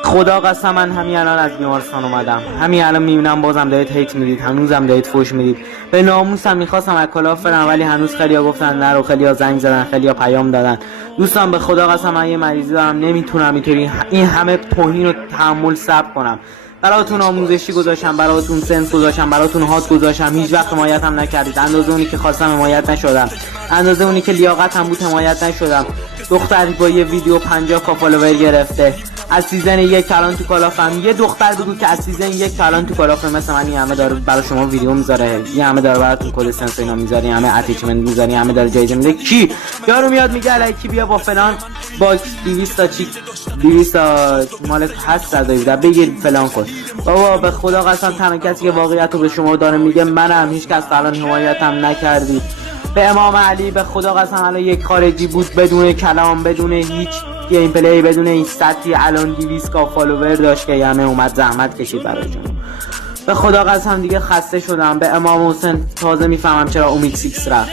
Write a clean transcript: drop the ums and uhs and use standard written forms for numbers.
خدا قسم من همین الان از بیمارستان اومدم. همین الان میبینم بازم دارید هیت میدید، هنوزم دارید فوش میدید. به ناموسم میخواستم از کلاف برم ولی هنوز خیلیا گفتن نرو، خیلیا زنگ زدن، خیلیا پیام دادن. دوستان به خدا قسم من یه مریضی دارم، نمیتونم اینطوری این همه توهین و تحمل صبر کنم. براتون آموزشی گذاشتم، براتون سنس گذاشتم، براتون هات گذاشتم، هیچ وقت حمایت هم نکردید. اندازه اونی که خواستم حمایت نشدم، اندازه اونی که لیاقت هم بود حمایت نشدم. دختری با یه ویدیو 50 کا فالوور گرفته از سیزن یک الان تو کلافم. یه دختر بگو که از سیزن یک الان تو کلافه مثل من این همه داره برای شما ویدیو میذاره، این همه داره براتون کد سنس اینا میذاره، این همه اتچمنت میذاره، این همه داره جایزه میده. کی یارو میاد میگه الکی بیا با فلان باکس 200 تا چیک 200 تا مال هست داده بگیر فلان کن. بابا به خدا قسم تنها کسی که واقعیت رو به شما داره میگه منم. هیچ کس الان حمایتم نکردید. به امام علی به خدا قسم الان یک خارجی بود بدون کلام، بدون هیچ گیم پلی، بدون هیچ سطحی الان 200 کا فالوور داشت که همه اومد زحمت کشید براشون. به خدا قسم دیگه خسته شدم. به امام حسین تازه میفهمم چرا اومیکس ایکس رفت.